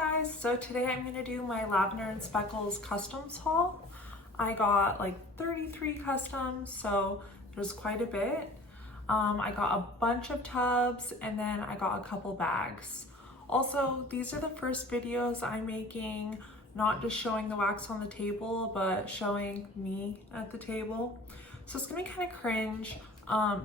Guys, so today I'm going to do my Lavender and Speckles customs haul. I got like 33 customs, so there's quite a bit. I got a bunch of tubs and then I got a couple bags. Also, these are the first videos I'm making, not just showing the wax on the table, but showing me at the table. So it's gonna be kind of cringe.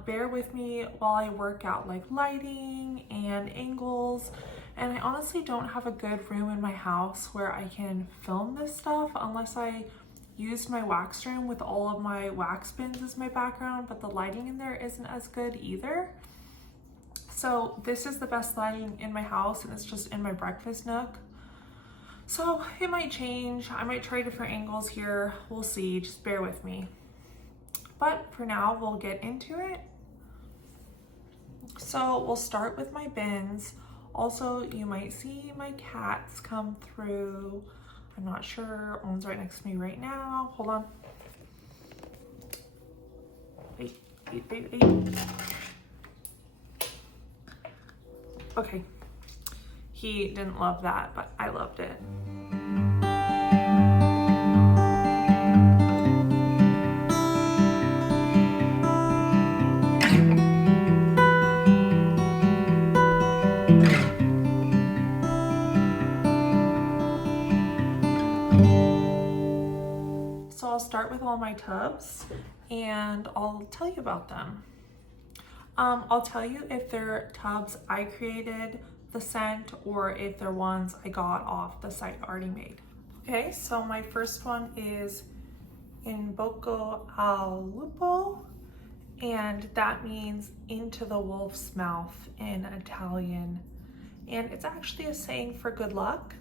Bear with me while I work out like lighting and angles. And I honestly don't have a good room in my house where I can film this stuff unless I used my wax room with all of my wax bins as my background, but the lighting in there isn't as good either. So this is the best lighting in my house and it's just in my breakfast nook. So it might change. I might try different angles here. We'll see, just bear with me. But for now, we'll get into it. So we'll start with my bins. Also, you might see my cats come through. I'm not sure. One's right next to me right now. Hold on. Wait. Okay. He didn't love that, but I loved it. So I'll start with all my tubs and I'll tell you about them. I'll tell you if they're tubs I created the scent or if they're ones I got off the site already made. Okay, so my first one is in Bocca al Lupo, and that means into the wolf's mouth in Italian. And it's actually a saying for good luck.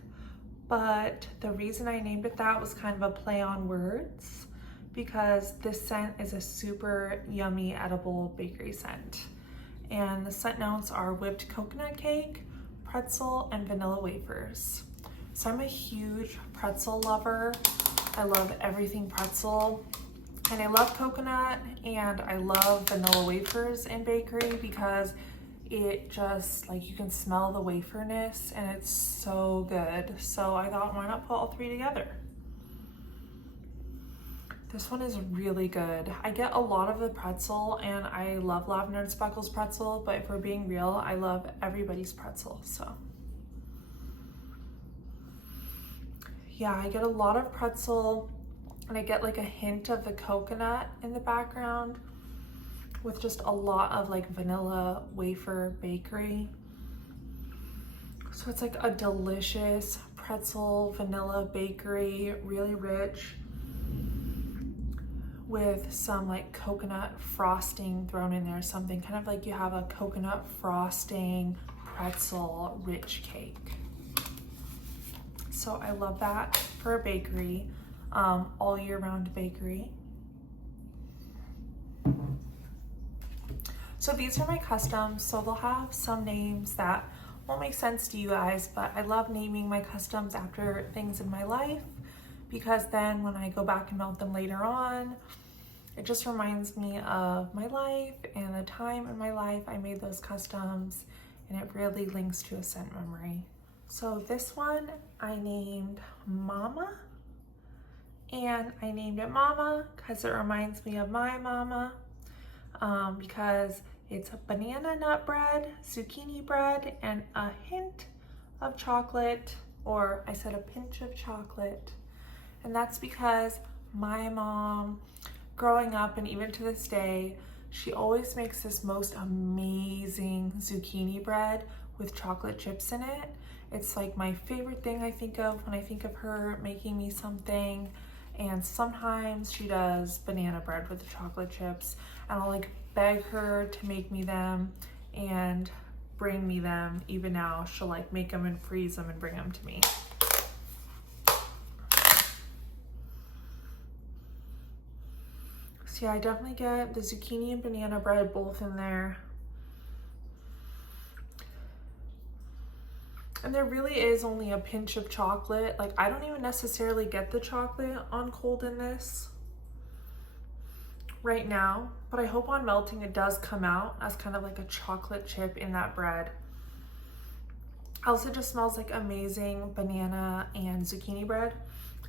But the reason I named it that was kind of a play on words because this scent is a super yummy edible bakery scent. And the scent notes are whipped coconut cake, pretzel, and vanilla wafers. So I'm a huge pretzel lover. I love everything pretzel. And I love coconut and I love vanilla wafers in bakery because it just, like, you can smell the waferness and it's so good. So I thought, why not put all three together? This one is really good. I get a lot of the pretzel and I love Lavender and Speckles pretzel, but if we're being real, I love everybody's pretzel, so. Yeah, I get a lot of pretzel and I get like a hint of the coconut in the background, with just a lot of like vanilla wafer bakery. So it's like a delicious pretzel vanilla bakery, really rich, with some like coconut frosting thrown in there, something kind of like you have a coconut frosting pretzel rich cake. So I love that for a bakery, all year round bakery. So these are my customs, so they'll have some names that won't make sense to you guys, but I love naming my customs after things in my life because then when I go back and melt them later on, it just reminds me of my life and the time in my life I made those customs, and it really links to a scent memory. So this one I named Mama, and I named it Mama because it reminds me of my mama, because it's banana nut bread, zucchini bread, and a hint of chocolate, or I said a pinch of chocolate. And that's because my mom, growing up and even to this day, she always makes this most amazing zucchini bread with chocolate chips in it. It's like my favorite thing I think of when I think of her making me something. And sometimes she does banana bread with the chocolate chips, and I'll like beg her to make me them and bring me them. Even now, she'll like make them and freeze them and bring them to me. So yeah, I definitely get the zucchini and banana bread both in there. And there really is only a pinch of chocolate. Like, I don't even necessarily get the chocolate on cold in this right now, but I hope on melting it does come out as kind of like a chocolate chip in that bread. Also just smells like amazing banana and zucchini bread.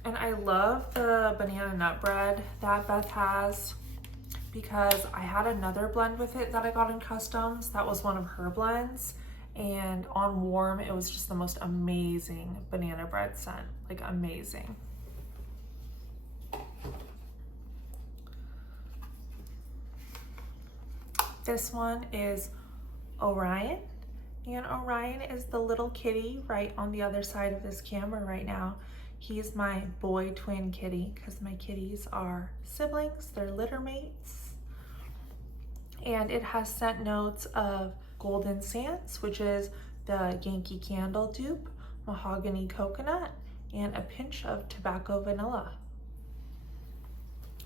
And I love the banana nut bread that Beth has because I had another blend with it that I got in customs. That was one of her blends. And on warm, it was just the most amazing banana bread scent, like amazing. This one is Orion, and Orion is the little kitty right on the other side of this camera right now. He's my boy twin kitty because my kitties are siblings, they're litter mates. And it has scent notes of Golden Sands, which is the Yankee Candle dupe, mahogany coconut, and a pinch of tobacco vanilla.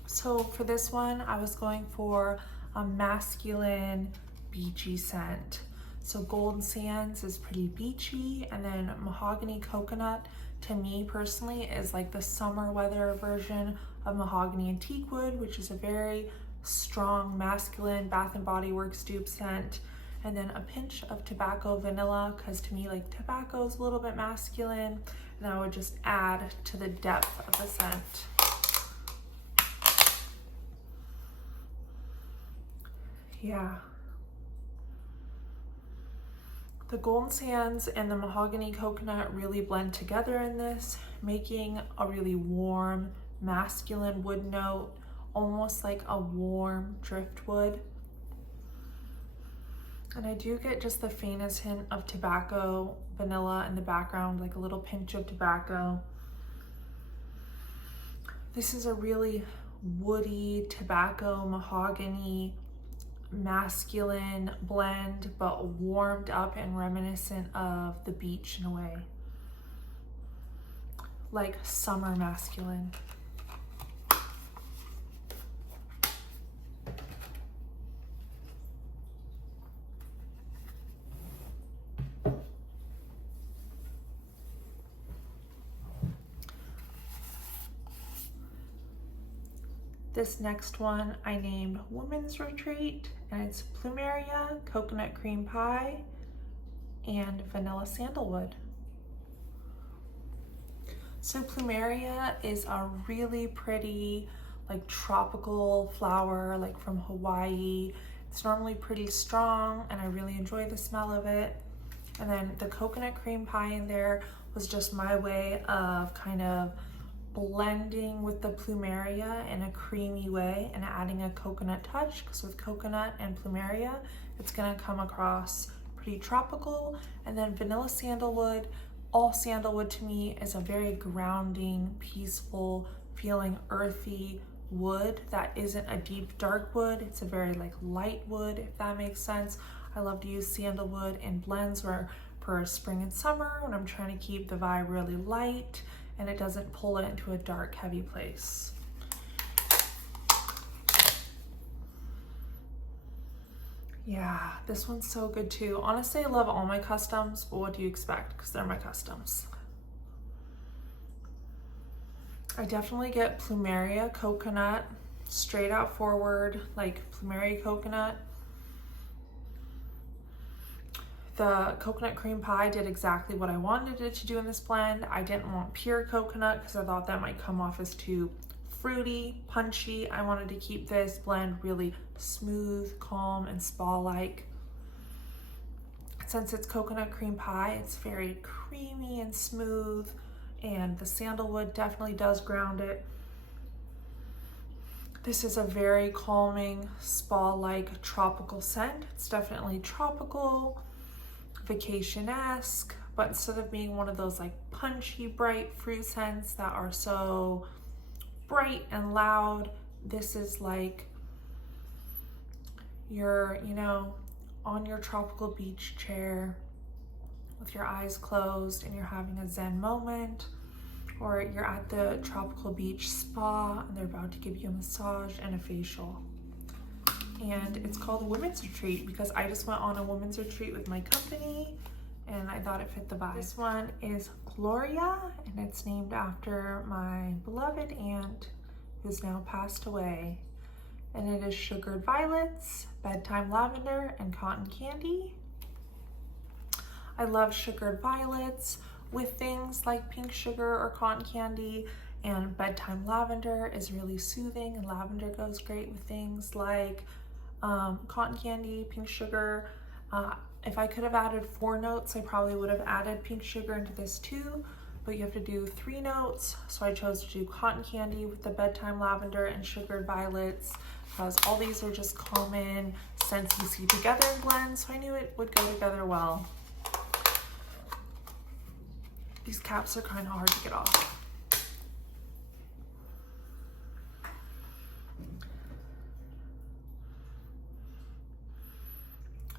So for this one, I was going for a masculine, beachy scent. So Golden Sands is pretty beachy, and then mahogany coconut, to me personally, is like the summer weather version of mahogany and teakwood, which is a very strong masculine Bath and Body Works dupe scent. And then a pinch of tobacco vanilla, because to me, like, tobacco is a little bit masculine, and I would just add to the depth of the scent. Yeah. The Golden Sands and the mahogany coconut really blend together in this, making a really warm, masculine wood note, almost like a warm driftwood. And I do get just the faintest hint of tobacco, vanilla in the background, like a little pinch of tobacco. This is a really woody, tobacco, mahogany, masculine blend, but warmed up and reminiscent of the beach in a way. Like summer masculine. This next one I named Women's Retreat, and it's Plumeria, Coconut Cream Pie, and Vanilla Sandalwood. So Plumeria is a really pretty, like, tropical flower, like from Hawaii. It's normally pretty strong, and I really enjoy the smell of it. And then the coconut cream pie in there was just my way of kind of blending with the Plumeria in a creamy way and adding a coconut touch, because with coconut and Plumeria, it's gonna come across pretty tropical. And then vanilla sandalwood, all sandalwood to me is a very grounding, peaceful, feeling earthy wood that isn't a deep dark wood. It's a very like light wood, if that makes sense. I love to use sandalwood in blends where for spring and summer when I'm trying to keep the vibe really light and it doesn't pull it into a dark, heavy place. Yeah, this one's so good too. Honestly, I love all my customs, but what do you expect? Because they're my customs. I definitely get Plumeria coconut, straight out forward, like Plumeria coconut. The coconut cream pie did exactly what I wanted it to do in this blend. I didn't want pure coconut because I thought that might come off as too fruity, punchy. I wanted to keep this blend really smooth, calm, and spa-like. Since it's coconut cream pie, it's very creamy and smooth, and the sandalwood definitely does ground it. This is a very calming, spa-like tropical scent. It's definitely tropical, vacation-esque, but instead of being one of those like punchy, bright fruit scents that are so bright and loud, this is like you're, you know, on your tropical beach chair with your eyes closed and you're having a zen moment, or you're at the tropical beach spa and they're about to give you a massage and a facial. And it's called a women's retreat because I just went on a women's retreat with my company and I thought it fit the vibe. This one is Gloria, and it's named after my beloved aunt who's now passed away. And it is sugared violets, bedtime lavender, and cotton candy. I love sugared violets with things like pink sugar or cotton candy, and bedtime lavender is really soothing, and lavender goes great with things like cotton candy, pink sugar. If I could have added 4 notes, I probably would have added pink sugar into this too, but you have to do 3 notes. So I chose to do cotton candy with the bedtime lavender and sugared violets, because all these are just common scents you see together in blends, so I knew it would go together well. These caps are kind of hard to get off.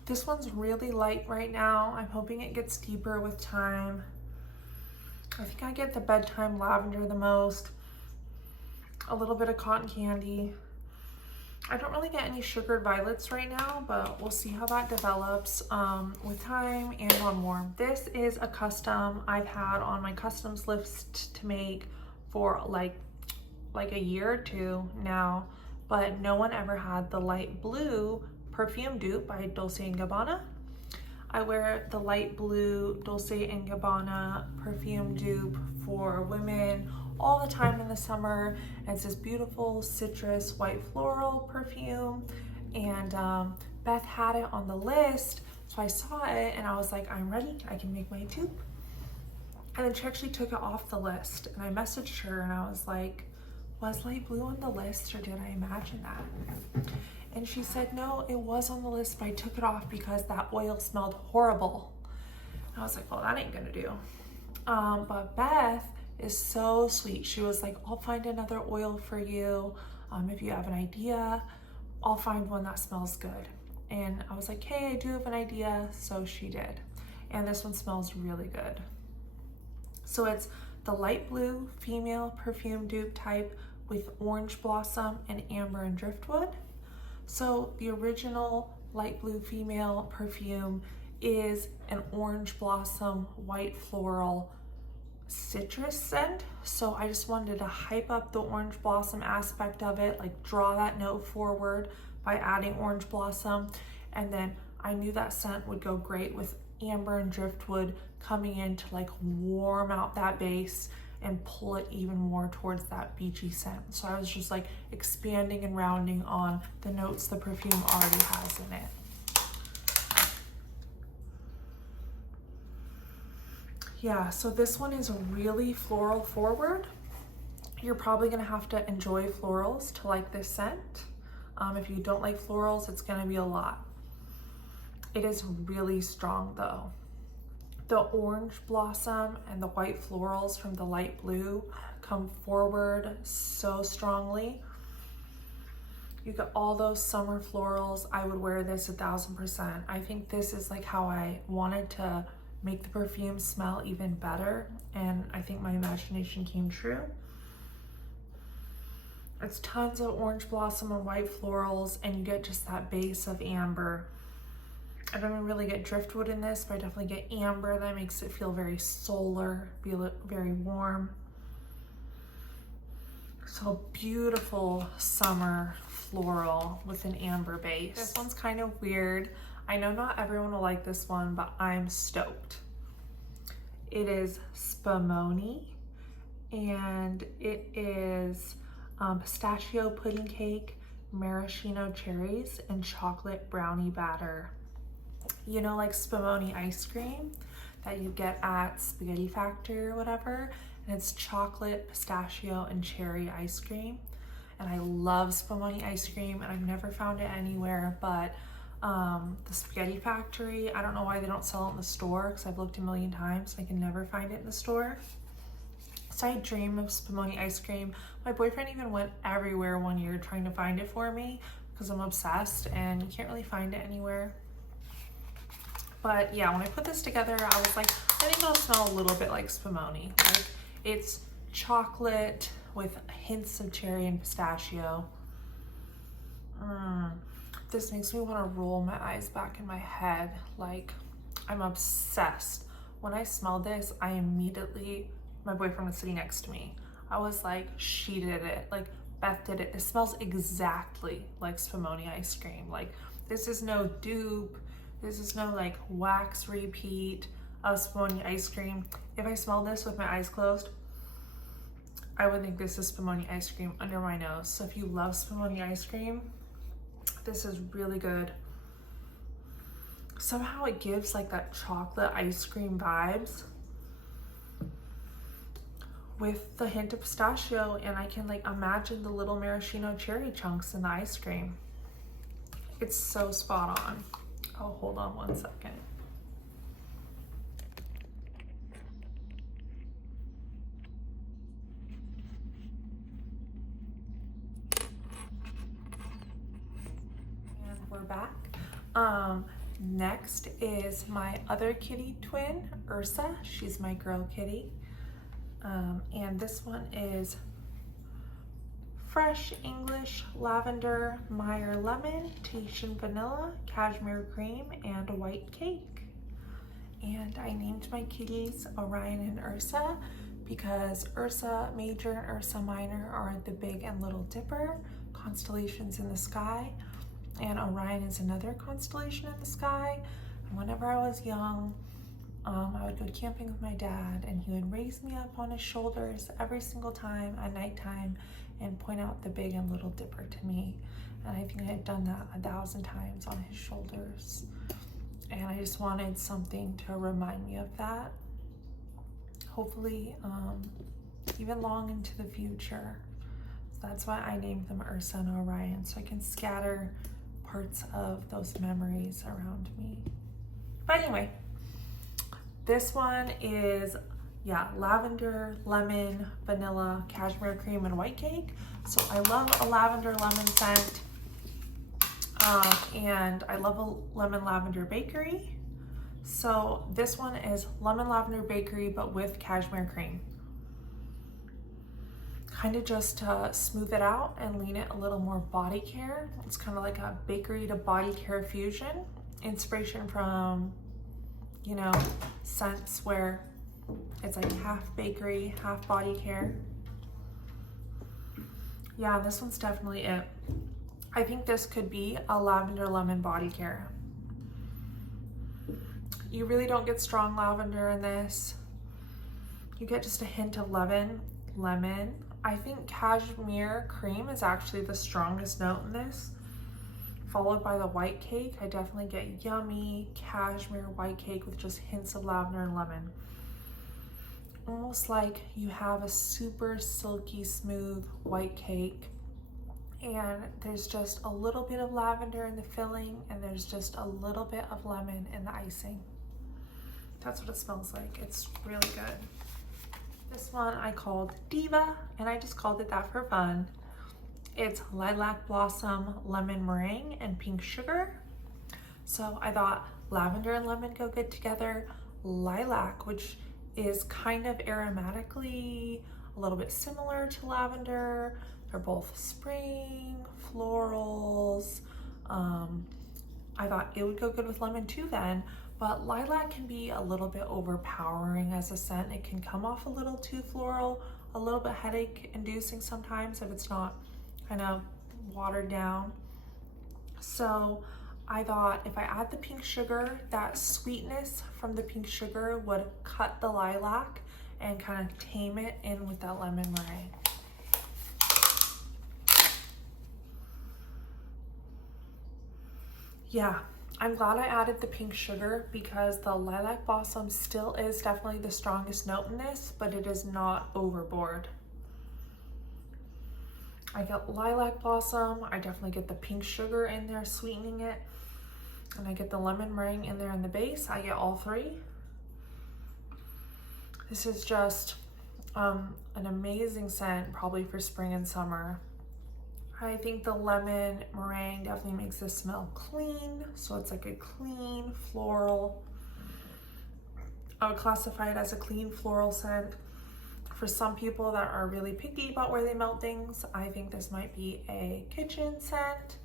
This one's really light right now. I'm hoping it gets deeper with time. I think I get the bedtime lavender the most, a little bit of cotton candy. I don't really get any sugared violets right now, but we'll see how that develops with time and on warm. This is a custom I've had on my customs list to make for like a year or 2 now, but no one ever had the light blue perfume dupe by Dolce & Gabbana. I wear the light blue Dolce & Gabbana perfume dupe for women all the time in the summer. And it's this beautiful citrus white floral perfume, and Beth had it on the list, so I saw it and I was like, I'm ready, I can make my dupe. And then she actually took it off the list, and I messaged her and I was like, was light blue on the list or did I imagine that? And she said, no, it was on the list, but I took it off because that oil smelled horrible. And I was like, well, that ain't gonna do. But Beth is so sweet. She was like, I'll find another oil for you. If you have an idea, I'll find one that smells good. And I was like, hey, I do have an idea. So she did. And this one smells really good. So it's the light blue female perfume dupe type with orange blossom and amber and driftwood. So the original light blue female perfume is an orange blossom, white floral, citrus scent. So I just wanted to hype up the orange blossom aspect of it, like draw that note forward by adding orange blossom. And then I knew that scent would go great with amber and driftwood coming in to like warm out that base and pull it even more towards that beachy scent. So I was just like expanding and rounding on the notes the perfume already has in it. Yeah, so this one is really floral forward. You're probably gonna have to enjoy florals to like this scent. If you don't like florals, it's gonna be a lot. It is really strong though. The orange blossom and the white florals from the light blue come forward so strongly. You get all those summer florals. I would wear this 1000%. I think this is like how I wanted to make the perfume smell even better, and I think my imagination came true. It's tons of orange blossom and white florals, and you get just that base of amber. I don't really get driftwood in this, but I definitely get amber. That makes it feel very solar, very warm. So beautiful summer floral with an amber base. This one's kind of weird. I know not everyone will like this one, but I'm stoked. It is Spumoni, and it is pistachio pudding cake, maraschino cherries, and chocolate brownie batter. You know, like Spumoni ice cream that you get at Spaghetti Factory or whatever, and it's chocolate, pistachio, and cherry ice cream. And I love Spumoni ice cream, and I've never found it anywhere but the Spaghetti Factory. I don't know why they don't sell it in the store, because I've looked a million times and I can never find it in the store. So I dream of Spumoni ice cream. My boyfriend even went everywhere one year trying to find it for me because I'm obsessed, and you can't really find it anywhere. But yeah, when I put this together, I was like, I think it'll smell a little bit like Spumoni. Like, it's chocolate with hints of cherry and pistachio. This makes me want to roll my eyes back in my head. Like, I'm obsessed. When I smelled this, I immediately, my boyfriend was sitting next to me. I was like, she did it. Like, Beth did it. This smells exactly like Spumoni ice cream. Like, this is no dupe. This is no like wax repeat. of Spumoni ice cream. If I smelled this with my eyes closed, I would think this is Spumoni ice cream under my nose. So if you love Spumoni ice cream, this is really good. Somehow it gives like that chocolate ice cream vibes with the hint of pistachio, and I can like imagine the little maraschino cherry chunks in the ice cream. It's so spot on. Oh, hold on one second. And we're back. Next is my other kitty twin, Ursa. She's my girl kitty. And this one is fresh English lavender, Meyer lemon, Tahitian vanilla, cashmere cream, and white cake. And I named my kitties Orion and Ursa because Ursa Major and Ursa Minor are the Big and Little Dipper constellations in the sky, and Orion is another constellation in the sky. And whenever I was young, I would go camping with my dad, and he would raise me up on his shoulders every single time at nighttime and point out the Big and Little Dipper to me. And I think I had done that 1,000 times on his shoulders. And I just wanted something to remind me of that. Hopefully, even long into the future. So that's why I named them Ursa and Orion, so I can scatter parts of those memories around me. But anyway, this one is, lavender, lemon, vanilla, cashmere cream, and white cake. So I love a lavender lemon scent, and I love a lemon lavender bakery. So this one is lemon lavender bakery, but with cashmere cream. Kind of just to smooth it out and lean it a little more body care. It's kind of like a bakery to body care fusion. Inspiration from, you know, scents where it's like half bakery, half body care. Yeah, this one's definitely it. I think this could be a lavender lemon body care. You really don't get strong lavender in this. You get just a hint of lemon. I think cashmere cream is actually the strongest note in this, followed by the white cake. I definitely get yummy cashmere white cake with just hints of lavender and lemon. Almost like you have a super silky smooth white cake, and there's just a little bit of lavender in the filling, and there's just a little bit of lemon in the icing. That's what it smells like. It's really good. This one I called Diva, and I just called it that for fun. It's lilac blossom, lemon meringue, and pink sugar. So I thought lavender and lemon go good together. Lilac, which is kind of aromatically a little bit similar to lavender. They're both spring, florals. I thought it would go good with lemon too then, but lilac can be a little bit overpowering as a scent. It can come off a little too floral, a little bit headache inducing sometimes if it's not kind of watered down. So I thought if I add the pink sugar, that sweetness from the pink sugar would cut the lilac and kind of tame it in with that lemon meringue. Yeah, I'm glad I added the pink sugar because the lilac blossom still is definitely the strongest note in this, but it is not overboard. I get lilac blossom, I definitely get the pink sugar in there sweetening it, and I get the lemon meringue in there in the base. I get all three. This is just an amazing scent, probably for spring and summer. I think the lemon meringue definitely makes this smell clean, so it's like a clean floral. I would classify it as a clean floral scent. For some people that are really picky about where they melt things, I think this might be a kitchen scent.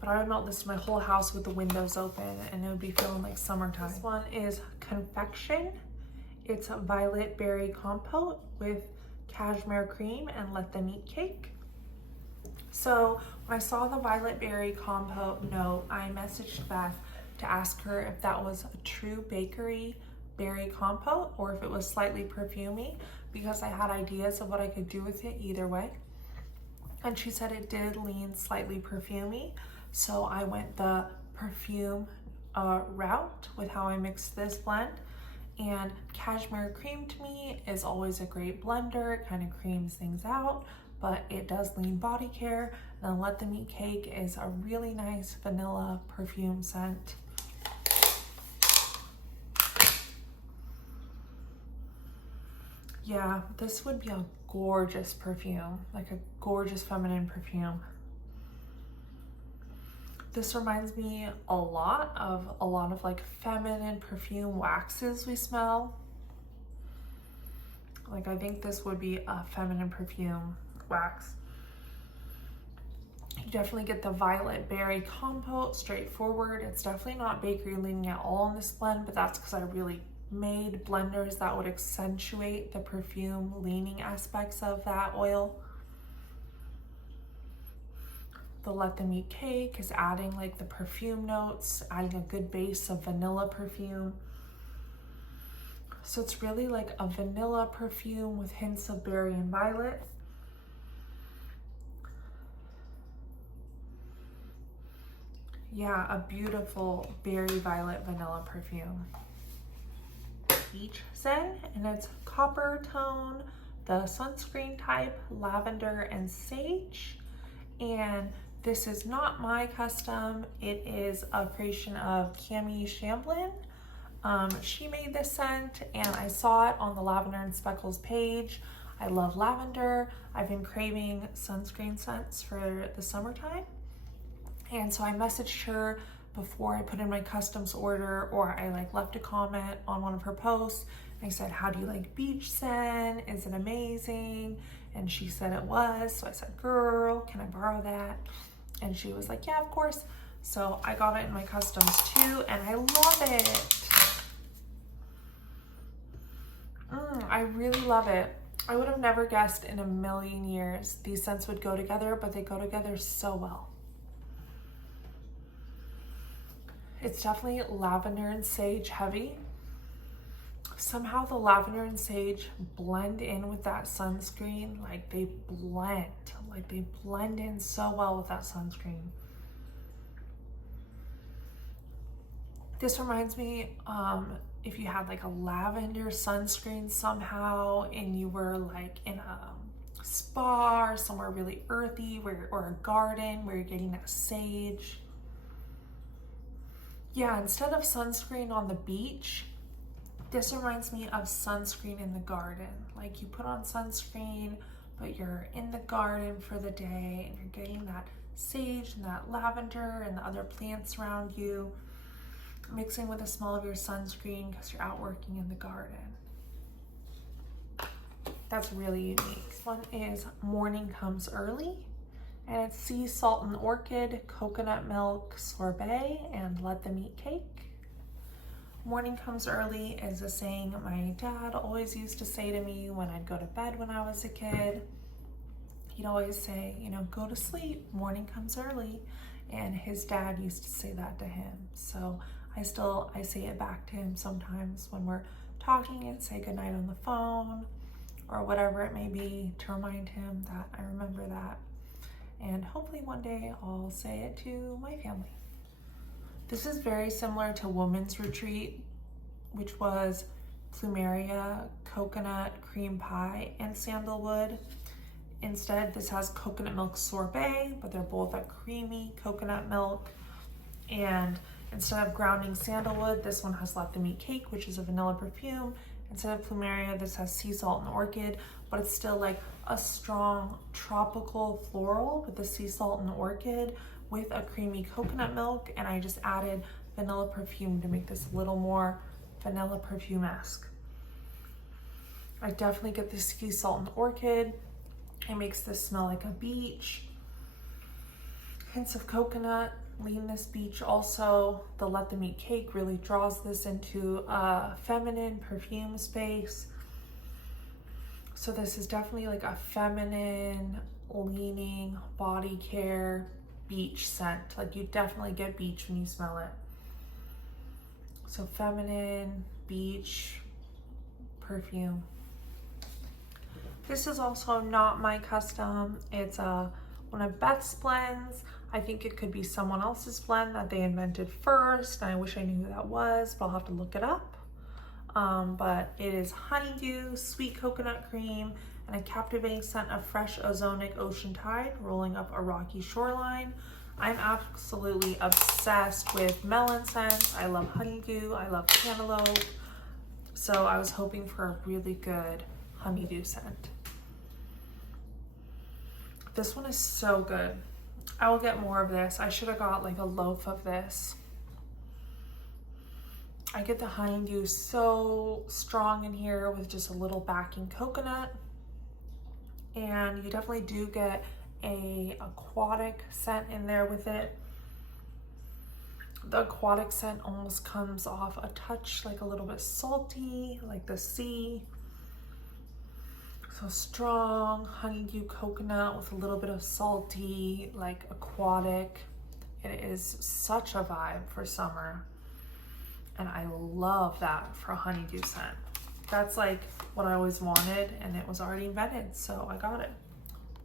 But I would melt this to my whole house with the windows open, and it would be feeling like summertime. This one is Confection. It's a violet berry compote with cashmere cream and let them eat cake. So when I saw the violet berry compote note, I messaged Beth to ask her if that was a true bakery berry compote or if it was slightly perfumey, because I had ideas of what I could do with it either way. And she said it did lean slightly perfumey, so I went the perfume route with how I mixed this blend. And cashmere cream to me is always a great blender. It kind of creams things out, but it does lean body care. And then Let Them Eat Cake is a really nice vanilla perfume scent. Yeah, this would be a gorgeous perfume, like a gorgeous feminine perfume. This reminds me a lot of like feminine perfume waxes we smell. Like I think this would be a feminine perfume wax. You definitely get the violet berry compote, straightforward. It's definitely not bakery leaning at all in this blend, but that's because I really made blenders that would accentuate the perfume leaning aspects of that oil. The Let Them Eat Cake is adding like the perfume notes, adding a good base of vanilla perfume. So it's really like a vanilla perfume with hints of berry and violet. Yeah, a beautiful berry violet vanilla perfume. Beach Zen, and it's copper tone, the sunscreen type, lavender and sage. And this is not my custom. It is a creation of Cami Shamblin. She made this scent and I saw it on the Lavender and Speckles page. I love lavender. I've been craving sunscreen scents for the summertime. And so I messaged her before I put in my customs order, or I like left a comment on one of her posts. I said, how do you like beach scent? Is it amazing? And she said it was. So I said, girl, can I borrow that? And she was like, yeah, of course. So I got it in my customs too, and I love it. I really love it. I would have never guessed in a million years these scents would go together, but they go together so well. It's definitely lavender and sage heavy. Somehow the lavender and sage blend in with that sunscreen. Like they blend in so well with that sunscreen. This reminds me, if you had like a lavender sunscreen somehow and you were like in a spa or somewhere really earthy or a garden where you're getting that sage. Yeah, instead of sunscreen on the beach, this reminds me of sunscreen in the garden. Like you put on sunscreen, but you're in the garden for the day and you're getting that sage and that lavender and the other plants around you, mixing with the smell of your sunscreen because you're out working in the garden. That's really unique. This one is Morning Comes Early. And it's sea salt and orchid, coconut milk sorbet, and Let Them Eat Cake. Morning comes early is a saying my dad always used to say to me when I'd go to bed when I was a kid. He'd always say, you know, go to sleep, morning comes early. And his dad used to say that to him. So I say it back to him sometimes when we're talking and say goodnight on the phone or whatever it may be, to remind him that I remember that. And hopefully one day I'll say it to my family. This is very similar to Women's Retreat, which was plumeria, coconut, cream pie, and sandalwood. Instead, this has coconut milk sorbet, but they're both a creamy coconut milk. And instead of grounding sandalwood, this one has Let Them Eat Cake, which is a vanilla perfume. Instead of plumeria, this has sea salt and orchid, but it's still like a strong tropical floral with the sea salt and orchid with a creamy coconut milk. And I just added vanilla perfume to make this a little more vanilla perfume-esque. I definitely get the sea salt and orchid. It makes this smell like a beach. Hints of coconut, leanness beach also. The Let Them Eat Cake really draws this into a feminine perfume space. So this is definitely like a feminine, leaning, body care, beach scent. Like you definitely get beach when you smell it. So feminine, beach, perfume. This is also not my custom. It's one of Beth's blends. I think it could be someone else's blend that they invented first, and I wish I knew who that was, but I'll have to look it up. But it is honeydew, sweet coconut cream, and a captivating scent of fresh ozonic ocean tide rolling up a rocky shoreline. I'm absolutely obsessed with melon scents. I love honeydew, I love cantaloupe. So I was hoping for a really good honeydew scent. This one is so good. I will get more of this. I should have got like a loaf of this. I get the honeydew so strong in here with just a little backing coconut. And you definitely do get a aquatic scent in there with it. The aquatic scent almost comes off a touch like a little bit salty, like the sea. So strong honeydew coconut with a little bit of salty, like aquatic. It is such a vibe for summer. And I love that for a honeydew scent. That's like what I always wanted, and it was already invented, so I got it.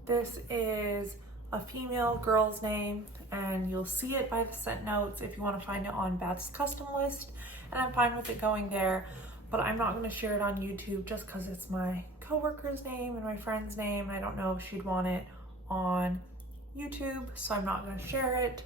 This is a female girl's name, and you'll see it by the scent notes if you want to find it on Beth's custom list, and I'm fine with it going there, but I'm not going to share it on YouTube just because it's my coworker's name and my friend's name, and I don't know if she'd want it on YouTube, so I'm not going to share it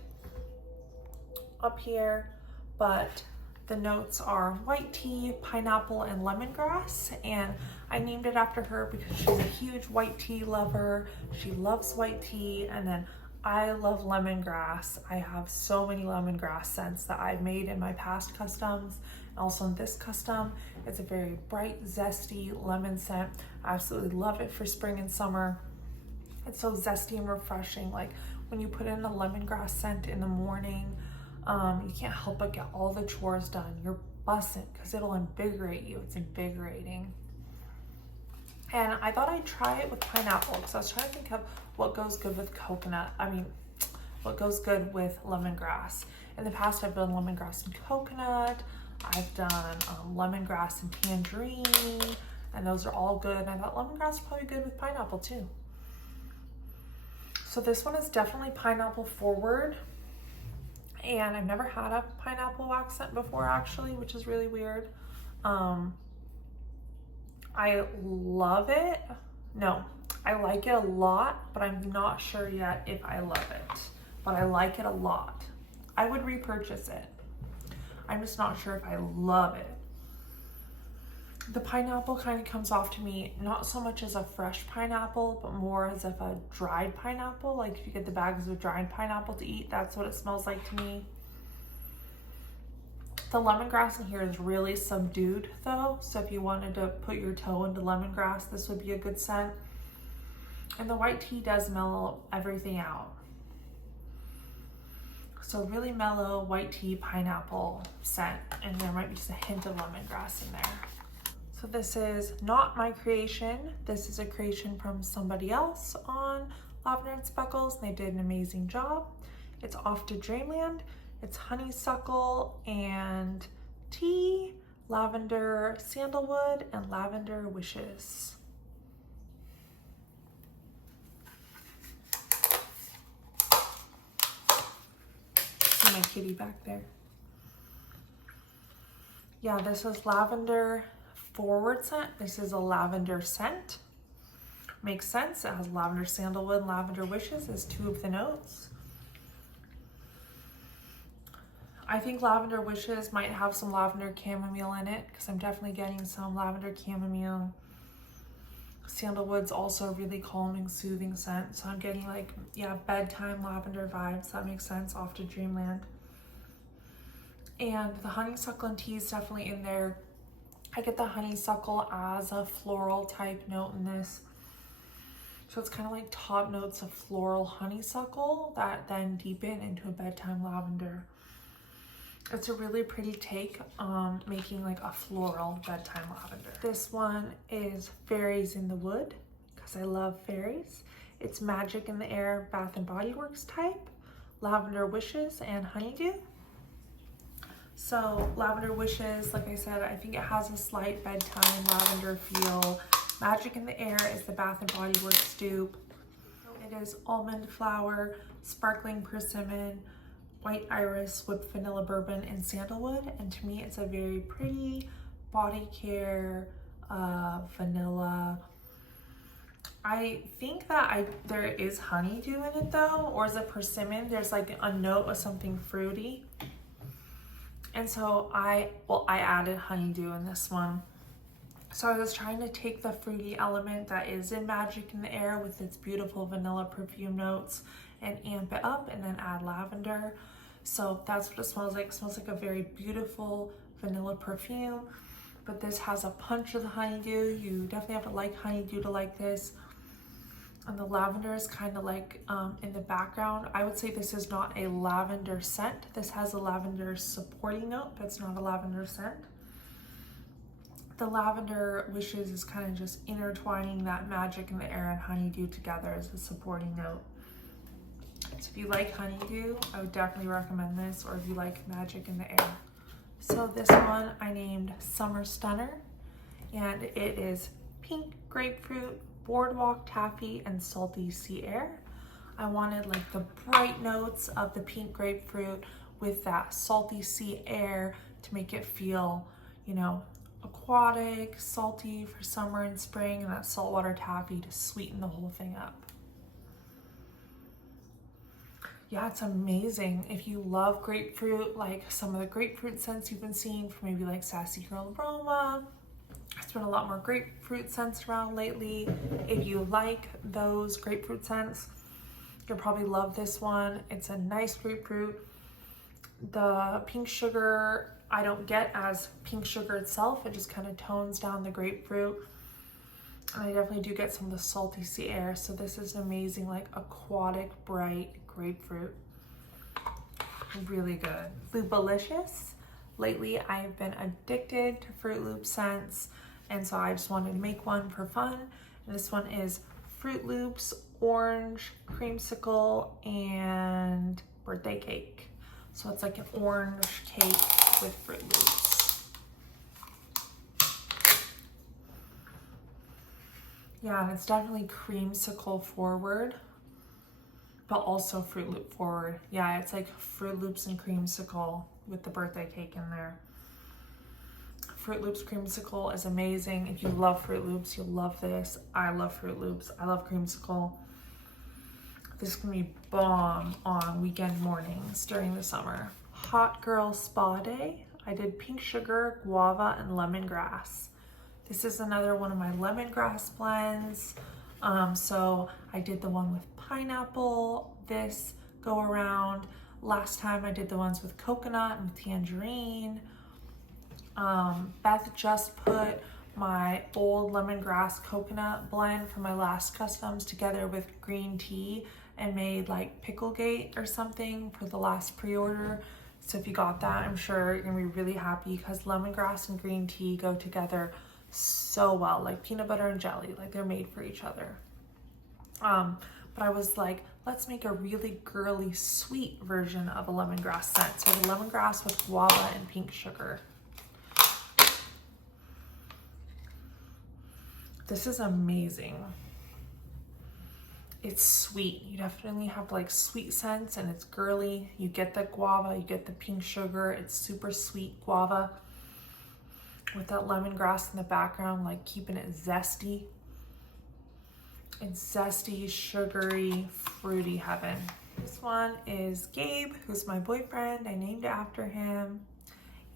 up here. But the notes are white tea, pineapple, and lemongrass, and I named it after her because she's a huge white tea lover. She loves white tea, and then I love lemongrass. I have so many lemongrass scents that I've made in my past customs. Also in this custom, it's a very bright, zesty lemon scent. I absolutely love it for spring and summer. It's so zesty and refreshing. Like when you put in a lemongrass scent in the morning, you can't help but get all the chores done. You're busting because it'll invigorate you. It's invigorating. And I thought I'd try it with pineapple because I was trying to think of what goes good with coconut. What goes good with lemongrass. In the past, I've done lemongrass and coconut. I've done lemongrass and tangerine, and those are all good. And I thought lemongrass is probably good with pineapple too. So this one is definitely pineapple forward. And I've never had a pineapple wax scent before actually, which is really weird. I love it. No, I like it a lot, but I'm not sure yet if I love it. But I like it a lot. I would repurchase it. I'm just not sure if I love it. The pineapple kind of comes off to me not so much as a fresh pineapple, but more as if a dried pineapple. Like if you get the bags of dried pineapple to eat, that's what it smells like to me. The lemongrass in here is really subdued though, so if you wanted to put your toe into lemongrass, this would be a good scent. And the white tea does mellow everything out. So really mellow white tea pineapple scent, and there might be just a hint of lemongrass in there. So this is not my creation. This is a creation from somebody else on Lavender and Speckles. They did an amazing job. It's Off to Dreamland. It's honeysuckle and tea, lavender sandalwood, and lavender wishes. See my kitty back there. Yeah, this is lavender forward scent. This is a lavender scent. Makes sense. It has lavender sandalwood and lavender wishes as two of the notes. I think lavender wishes might have some lavender chamomile in it because I'm definitely getting some lavender chamomile. Sandalwood's also a really calming, soothing scent. So I'm getting like, yeah, bedtime lavender vibes. That makes sense. Off to Dreamland. And the honeysuckle and tea is definitely in there. I get the honeysuckle as a floral type note in this. So it's kind of like top notes of floral honeysuckle that then deepen into a bedtime lavender. It's a really pretty take on making like a floral bedtime lavender. This one is Fairies in the Wood because I love fairies. It's Magic in the Air Bath and Body Works type, lavender wishes, and honeydew. So Lavender Wishes, like I said, I think it has a slight bedtime lavender feel. Magic in the Air is the Bath & Body Works dupe. It is almond flower, sparkling persimmon, white iris with vanilla bourbon and sandalwood. And to me, it's a very pretty body care, vanilla. I think that there is honeydew in it though, or is it persimmon? There's like a note of something fruity. And so I added honeydew in this one. So I was trying to take the fruity element that is in Magic in the Air with its beautiful vanilla perfume notes and amp it up and then add lavender. So that's what it smells like. It smells like a very beautiful vanilla perfume, but this has a punch of the honeydew. You definitely have to like honeydew to like this. And the lavender is kind of like in the background. I would say this is not a lavender scent. This has a lavender supporting note, but it's not a lavender scent. The Lavender Wishes is kind of just intertwining that Magic in the Air and honeydew together as a supporting note. So if you like honeydew, I would definitely recommend this, or if you like Magic in the Air. So this one I named Summer Stunner, and it is pink grapefruit, boardwalk taffy, and salty sea air. I wanted like the bright notes of the pink grapefruit with that salty sea air to make it feel, you know, aquatic, salty for summer and spring, and that saltwater taffy to sweeten the whole thing up. Yeah, it's amazing. If you love grapefruit, like some of the grapefruit scents you've been seeing from maybe like Sassy Girl Aroma, there's been a lot more grapefruit scents around lately. If you like those grapefruit scents, you'll probably love this one. It's a nice grapefruit. The pink sugar, I don't get as pink sugar itself. It just kind of tones down the grapefruit. And I definitely do get some of the salty sea air. So this is an amazing, like aquatic, bright grapefruit. Really good. Loobalicious. Lately, I've been addicted to Fruit Loop scents. And so I just wanted to make one for fun. And this one is Fruit Loops, orange, creamsicle, and birthday cake. So it's like an orange cake with Fruit Loops. Yeah, and it's definitely creamsicle forward, but also Fruit Loop forward. Yeah, it's like Fruit Loops and creamsicle with the birthday cake in there. Fruit Loops creamsicle is amazing. If you love Fruit Loops, you'll love this. I love Fruit Loops. I love creamsicle. This can be bomb on weekend mornings during the summer. Hot Girl Spa Day. I did pink sugar, guava, and lemongrass. This is another one of my lemongrass blends. So I did the one with pineapple this go around. Last time I did the ones with coconut and tangerine. Beth just put my old lemongrass coconut blend from my last customs together with green tea and made like Picklegate or something for the last pre-order. So if you got that, I'm sure you're gonna be really happy because lemongrass and green tea go together so well, like peanut butter and jelly, like they're made for each other. But I was like, let's make a really girly sweet version of a lemongrass scent. So the lemongrass with guava and pink sugar. This is amazing. It's sweet. You definitely have like sweet scents and it's girly. You get the guava, you get the pink sugar. It's super sweet guava with that lemongrass in the background, like keeping it zesty. It's zesty, sugary, fruity heaven. This one is Gabe, who's my boyfriend. I named it after him.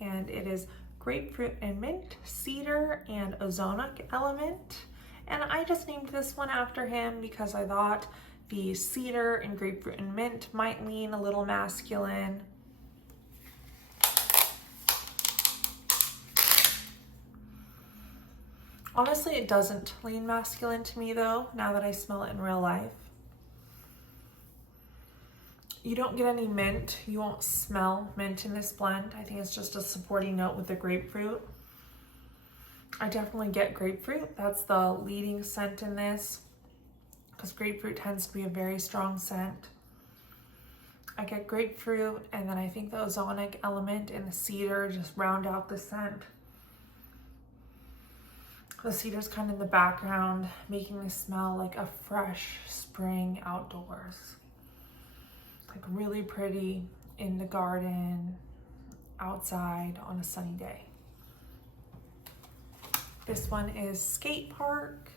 And it is grapefruit and mint, cedar, and ozonic element. And I just named this one after him because I thought the cedar and grapefruit and mint might lean a little masculine. Honestly, it doesn't lean masculine to me though, now that I smell it in real life. You don't get any mint. You won't smell mint in this blend. I think it's just a supporting note with the grapefruit. I definitely get grapefruit. That's the leading scent in this because grapefruit tends to be a very strong scent. I get grapefruit, and then I think the ozonic element and the cedar just round out the scent. The cedar's kind of in the background, making this smell like a fresh spring outdoors. Like really pretty in the garden, outside on a sunny day. This one is skate park,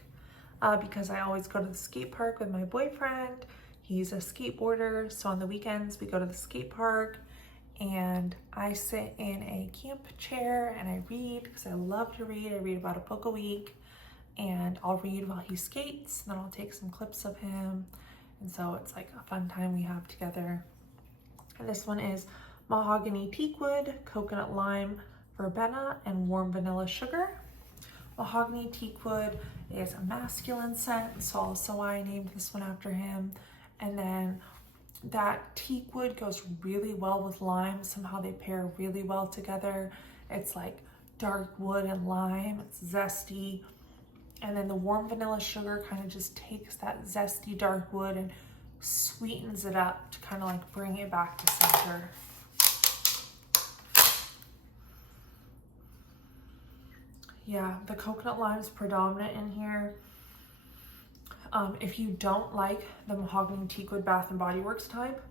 because I always go to the skate park with my boyfriend. He's a skateboarder, so on the weekends we go to the skate park and I sit in a camp chair and I read, because I love to read. I read about a book a week, and I'll read while he skates, then I'll take some clips of him, and so it's like a fun time we have together. And this one is mahogany teakwood, coconut lime, verbena, and warm vanilla sugar. Mahogany teakwood is a masculine scent, so also I named this one after him. And then that teakwood goes really well with lime. Somehow they pair really well together. It's like dark wood and lime, it's zesty. And then the warm vanilla sugar kind of just takes that zesty dark wood and sweetens it up to kind of like bring it back to center. Yeah, the coconut lime is predominant in here. If you don't like the mahogany teakwood Bath and Body Works type,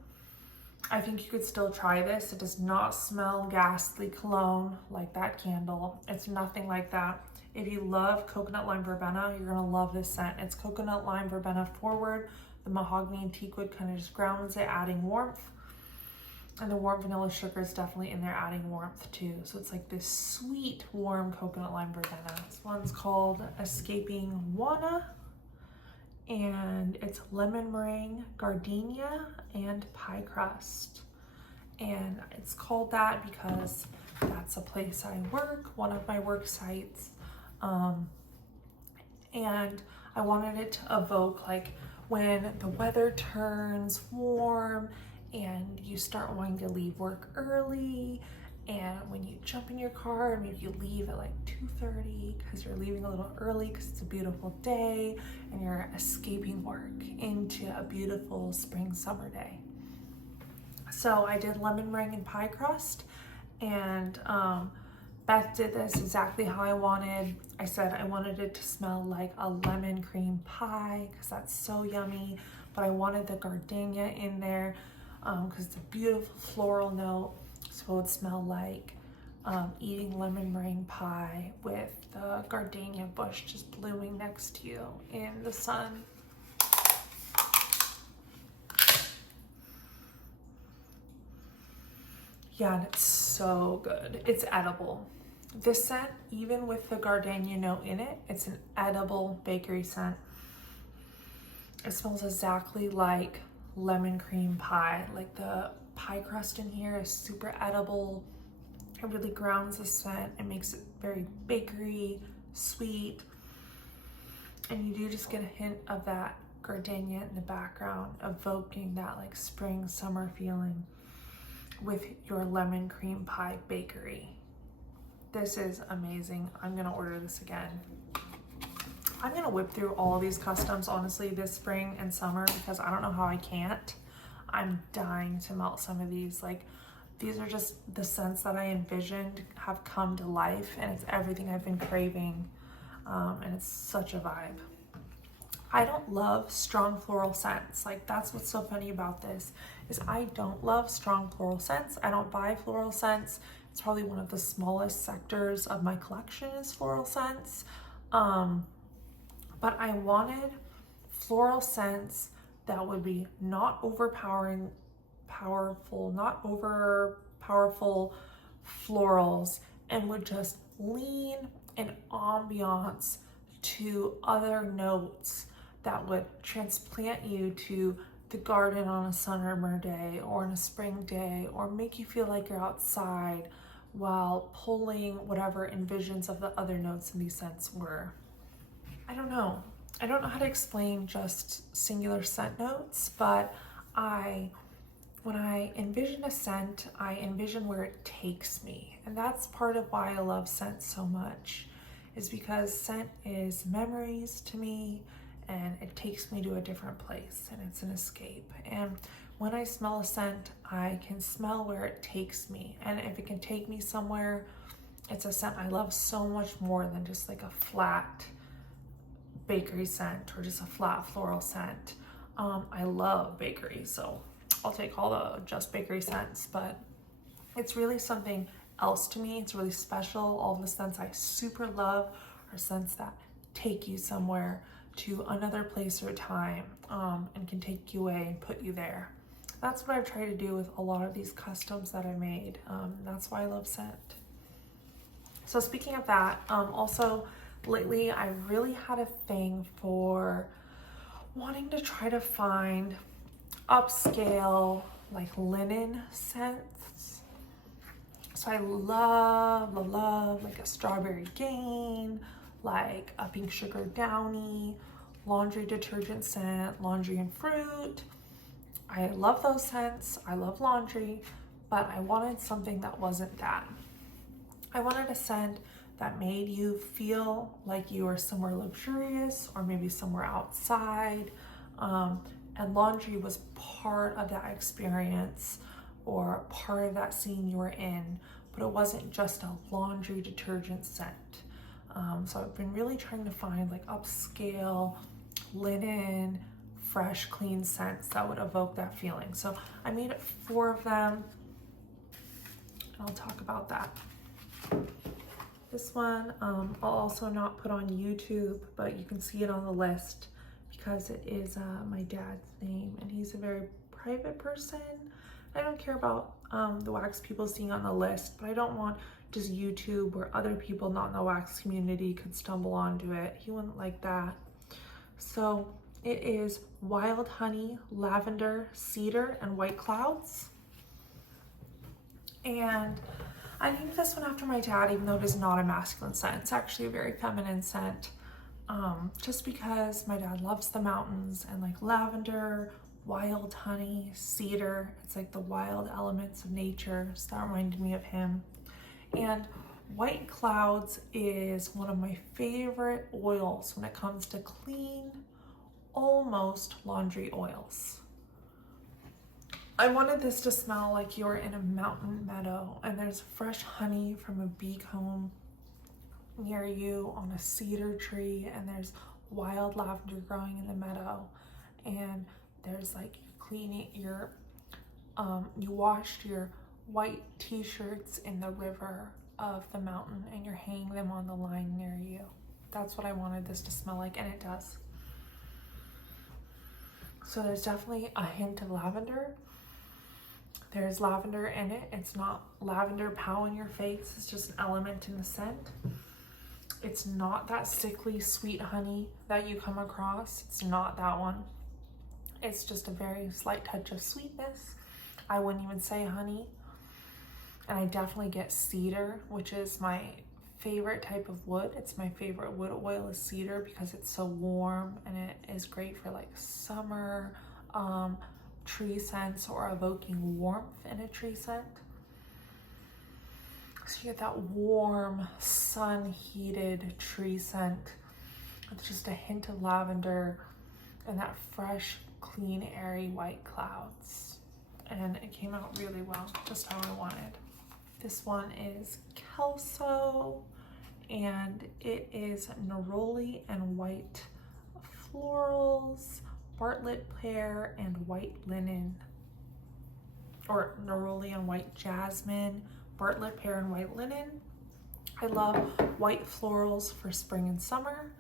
I think you could still try this. It does not smell ghastly cologne like that candle. It's nothing like that. If you love coconut lime verbena, you're gonna love this scent. It's coconut lime verbena forward. The mahogany and teakwood kind of just grounds it, adding warmth. And the warm vanilla sugar is definitely in there, adding warmth too. So it's like this sweet, warm coconut lime verbena. This one's called Escaping Wana, and it's lemon meringue, gardenia, and pie crust. And it's called that because that's a place I work, one of my work sites. And I wanted it to evoke like when the weather turns warm and you start wanting to leave work early, and when you jump in your car and maybe you leave at like 2:30 because you're leaving a little early because it's a beautiful day and you're escaping work into a beautiful spring summer day. So I did lemon meringue and pie crust, and Beth did this exactly how I wanted. I said I wanted it to smell like a lemon cream pie because that's so yummy, but I wanted the gardenia in there because it's a beautiful floral note, so it would smell like eating lemon meringue pie with the gardenia bush just blooming next to you in the sun. Yeah, and it's so good. It's edible. This scent, even with the gardenia note in it, it's an edible bakery scent. It smells exactly like lemon cream pie. Like the pie crust in here is super edible. It really grounds the scent and makes it very bakery, sweet. And you do just get a hint of that gardenia in the background, evoking that like spring, summer feeling with your lemon cream pie bakery. This is amazing. I'm gonna order this again. I'm gonna whip through all of these customs, honestly, this spring and summer, because I don't know how I can't. I'm dying to melt some of these. Like, these are just the scents that I envisioned have come to life, and it's everything I've been craving, and it's such a vibe. I don't love strong floral scents. Like, that's what's so funny about this, is I don't love strong floral scents. I don't buy floral scents. It's probably one of the smallest sectors of my collection is floral scents. But I wanted floral scents that would be not overpowering, not over powerful florals, and would just lean an ambiance to other notes that would transplant you to the garden on a summer day or on a spring day, or make you feel like you're outside while pulling whatever envisions of the other notes in these scents were. I don't know how to explain just singular scent notes, but when I envision a scent, I envision where it takes me. And that's part of why I love scent so much, is because scent is memories to me, and it takes me to a different place, and it's an escape. And when I smell a scent, I can smell where it takes me. And if it can take me somewhere, it's a scent I love so much more than just like a flat bakery scent or just a flat floral scent. I love bakery, so I'll take all the just bakery scents, but it's really something else to me. It's really special. All the scents I super love are scents that take you somewhere, to another place or time, and can take you away and put you there. That's what I've tried to do with a lot of these customs that I made. That's why I love scent. So speaking of that, also lately I really had a thing for wanting to try to find upscale like linen scents. So I love like a strawberry Gain, like a pink sugar downy, laundry detergent scent, laundry and fruit. I love those scents. I love laundry, but I wanted something that wasn't that. I wanted a scent that made you feel like you were somewhere luxurious or maybe somewhere outside. And laundry was part of that experience or part of that scene you were in, but it wasn't just a laundry detergent scent. So I've been really trying to find like upscale linen, fresh, clean scents that would evoke that feeling. So I made 4 of them, and I'll talk about that. This one, I'll also not put on YouTube, but you can see it on the list because it is my dad's name, and he's a very private person. I don't care about the wax people seeing on the list, but I don't want just YouTube or other people not in the wax community could stumble onto it. He wouldn't like that. So it is Wild Honey, Lavender, Cedar, and White Clouds. And I named this one after my dad, even though it is not a masculine scent. It's actually a very feminine scent, just because my dad loves the mountains, and like lavender, wild honey, cedar, it's like the wild elements of nature, so that reminded me of him. And White Clouds is one of my favorite oils when it comes to clean, almost laundry oils. I wanted this to smell like you're in a mountain meadow and there's fresh honey from a bee comb near you on a cedar tree, and there's wild lavender growing in the meadow, and there's like cleaning your you washed your white t-shirts in the river of the mountain and you're hanging them on the line near you. That's what I wanted this to smell like, and it does. So there's definitely a hint of lavender. There's lavender in it. It's not lavender pow in your face. It's just an element in the scent. It's not that sickly sweet honey that you come across. It's not that one. It's just a very slight touch of sweetness. I wouldn't even say honey. And I definitely get cedar, which is my favorite type of wood. It's my favorite wood oil is cedar because it's so warm, and it is great for like summer tree scents or evoking warmth in a tree scent. So you get that warm, sun-heated tree scent with just a hint of lavender and that fresh, clean, airy white clouds. And it came out really well, just how I wanted. This one is Kelso, and it is neroli and white florals, Bartlett pear, and white linen, or neroli and white jasmine, Bartlett pear, and white linen. I love white florals for spring and summer.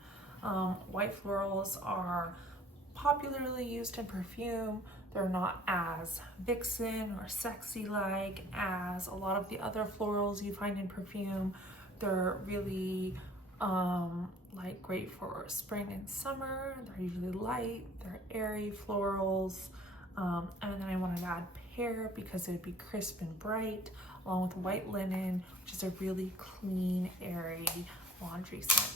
White florals are popularly used in perfume. They're not as vixen or sexy like as a lot of the other florals you find in perfume. They're really like great for spring and summer. They're usually light, they're airy florals. And then I wanted to add pear because it would be crisp and bright, along with white linen, which is a really clean, airy laundry scent.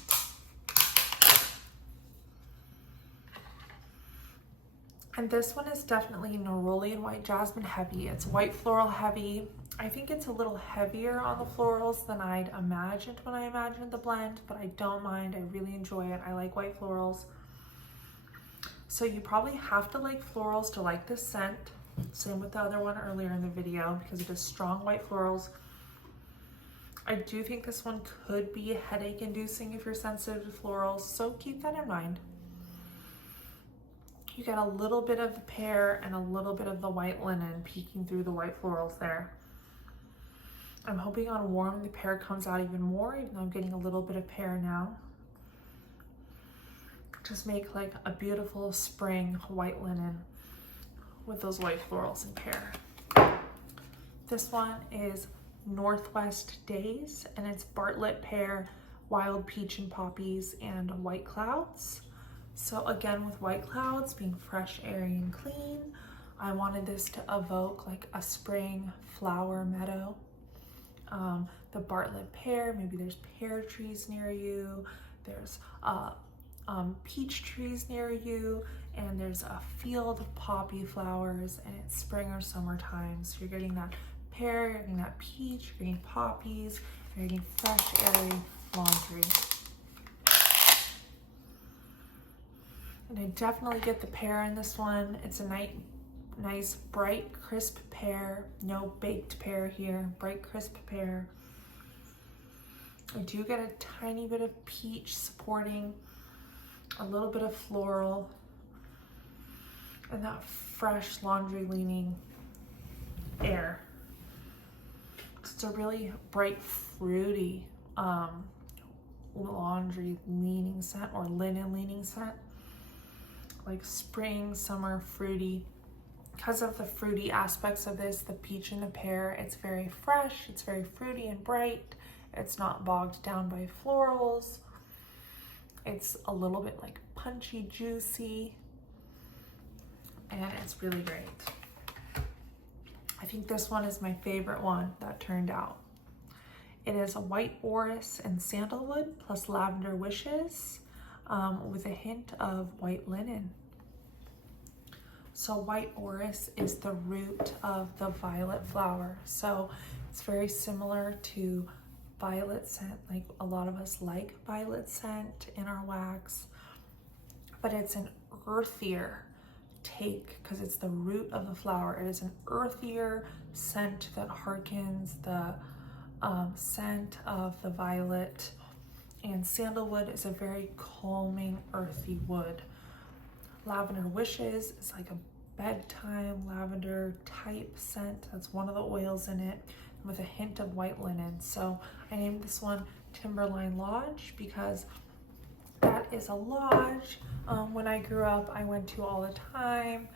And this one is definitely neroli and white jasmine heavy. It's white floral heavy. I think it's a little heavier on the florals than I'd imagined when I imagined the blend, but I don't mind. I really enjoy it. I like white florals. So you probably have to like florals to like this scent. Same with the other one earlier in the video because it is strong white florals. I do think this one could be headache inducing if you're sensitive to florals, so keep that in mind. You get a little bit of the pear and a little bit of the white linen peeking through the white florals there. I'm hoping on warm the pear comes out even more, even though I'm getting a little bit of pear now. Just make like a beautiful spring white linen with those white florals and pear. This one is Northwest Days, and it's Bartlett pear, wild peach and poppies, and white clouds. So again, with white clouds being fresh, airy, and clean, I wanted this to evoke like a spring flower meadow. The Bartlett pear, maybe there's pear trees near you, there's peach trees near you, and there's a field of poppy flowers, and it's spring or summertime, so you're getting that pear, you're getting that peach, you're getting poppies, you're getting fresh, airy laundry. And I definitely get the pear in this one. It's a nice, bright, crisp pear. No baked pear here, bright, crisp pear. I do get a tiny bit of peach supporting a little bit of floral and that fresh laundry leaning air. It's a really bright, fruity laundry leaning scent or linen leaning scent, like spring, summer, fruity. Because of the fruity aspects of this, the peach and the pear, it's very fresh, it's very fruity and bright. It's not bogged down by florals. It's a little bit like punchy, juicy, and it's really great. I think this one is my favorite one that turned out. It is a white orris and sandalwood plus lavender wishes with a hint of white linen. So white orris is the root of the violet flower. So it's very similar to violet scent. Like a lot of us like violet scent in our wax, but it's an earthier take because it's the root of the flower. It is an earthier scent that harkens the scent of the violet, and sandalwood is a very calming earthy wood. Lavender wishes is like a bedtime lavender type scent. That's one of the oils in it, with a hint of white linen. So I named this one Timberline Lodge because that is a lodge when I grew up I went to all the time,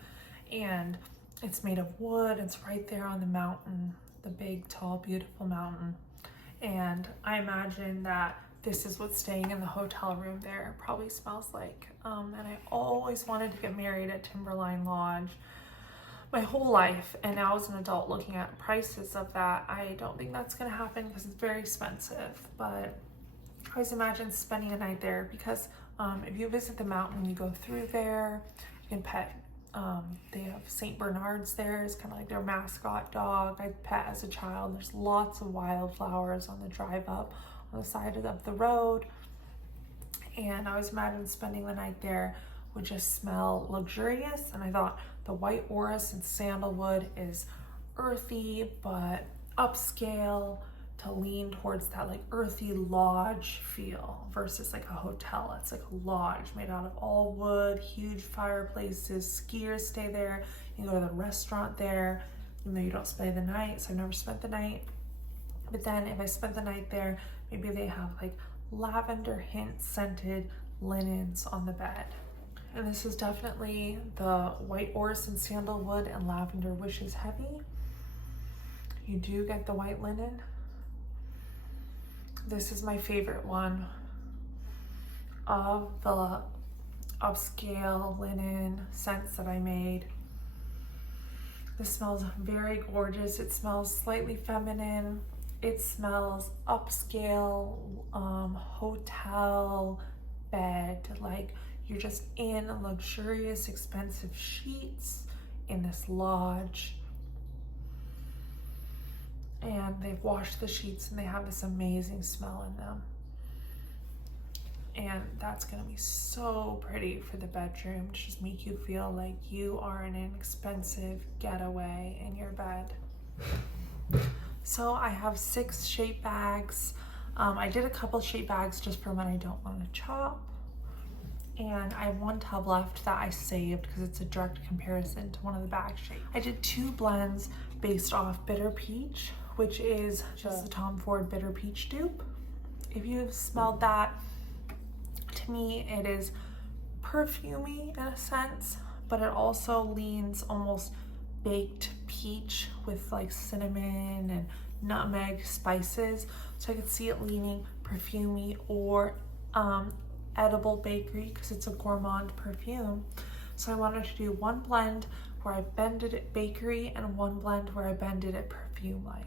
and it's made of wood. It's right there on the mountain, the big, tall, beautiful mountain. And I imagine that this is what's staying in the hotel room there. It probably smells like. And I always wanted to get married at Timberline Lodge my whole life. And now as an adult looking at prices of that, I don't think that's gonna happen because it's very expensive. But I always imagine spending a night there because if you visit the mountain, you go through there, you can pet. They have St. Bernards there. It's kind of like their mascot dog. I pet as a child. There's lots of wildflowers on the drive up on the side of the road. And I always imagined spending the night there would just smell luxurious. And I thought the white orris and sandalwood is earthy but upscale to lean towards that like earthy lodge feel versus like a hotel. It's like a lodge made out of all wood, huge fireplaces, skiers stay there. You can go to the restaurant there, even though you don't spend the night. So I've never spent the night. But then if I spent the night there, maybe they have like lavender hint scented linens on the bed. And this is definitely the white orris and sandalwood and lavender wishes heavy. You do get the white linen. This is my favorite one of the upscale linen scents that I made. This smells very gorgeous. It smells slightly feminine. It smells upscale, hotel bed, like you're just in luxurious, expensive sheets in this lodge. And they've washed the sheets and they have this amazing smell in them. And that's gonna be so pretty for the bedroom to just make you feel like you are an inexpensive getaway in your bed. So I have 6 shape bags. I did a couple shape bags just for when I don't want to chop. And I have 1 tub left that I saved because it's a direct comparison to one of the bag shapes. I did 2 blends based off Bitter Peach, which is just the Tom Ford Bitter Peach dupe. If you've smelled that, to me it is perfumey in a sense, but it also leans almost baked peach with like cinnamon and nutmeg spices. So I could see it leaning perfumey or edible bakery because it's a gourmand perfume. So I wanted to do 1 blend where I blended it bakery and 1 blend where I blended it perfume like.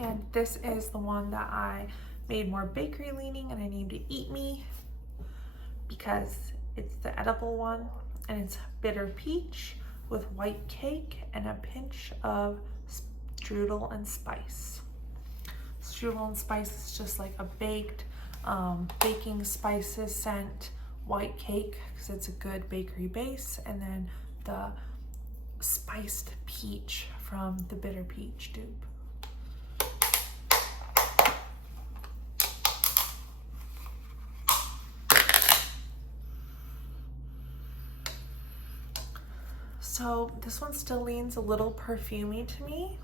And this is the one that I made more bakery leaning and I named it Eat Me because it's the edible one, and it's bitter peach with white cake and a pinch of strudel and spice. Strudel and spice is just like a baked baking spices scent, white cake because it's a good bakery base, and then the spiced peach from the Bitter Peach dupe. So this one still leans a little perfumey to me,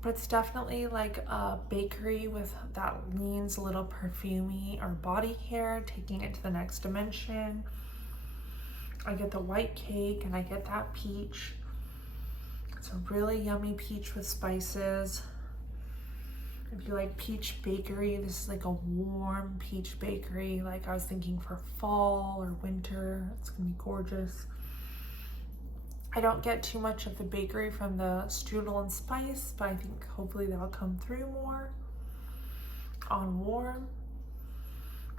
but it's definitely like a bakery with that leans a little perfumey, or body care, taking it to the next dimension. I get the white cake and I get that peach. It's a really yummy peach with spices. If you like peach bakery, this is like a warm peach bakery. Like I was thinking for fall or winter, it's gonna be gorgeous. I don't get too much of the bakery from the strudel and spice, but I think hopefully that'll come through more on warm.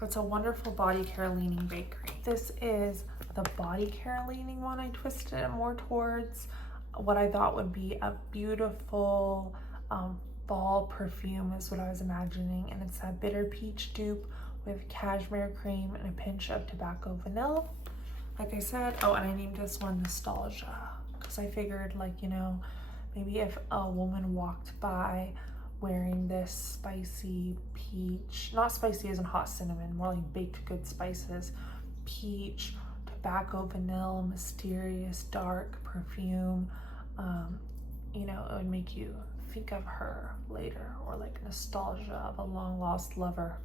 It's a wonderful body care leaning bakery. This is the body care leaning one. I twisted it more towards what I thought would be a beautiful fall perfume is what I was imagining, and it's that bitter peach dupe with cashmere cream and a pinch of tobacco vanilla. Like I said, oh, and I named this one Nostalgia because I figured, like, you know, maybe if a woman walked by wearing this spicy peach, not spicy as in hot cinnamon, more like baked good spices, peach, tobacco vanilla, mysterious dark perfume, you know, it would make you think of her later, or like nostalgia of a long lost lover.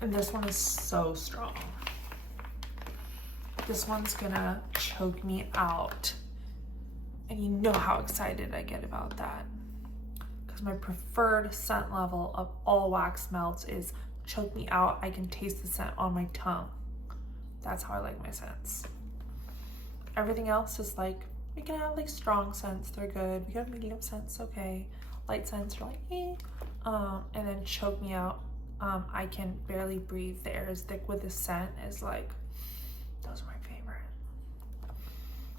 And this one is so strong. This one's gonna choke me out. And you know how excited I get about that. Because my preferred scent level of all wax melts is choke me out. I can taste the scent on my tongue. That's how I like my scents. Everything else is like, we can have like strong scents, they're good. We got medium scents, okay. Light scents are like, eh. And then choke me out. I can barely breathe. The air is thick with the scent is like, those are my favorite.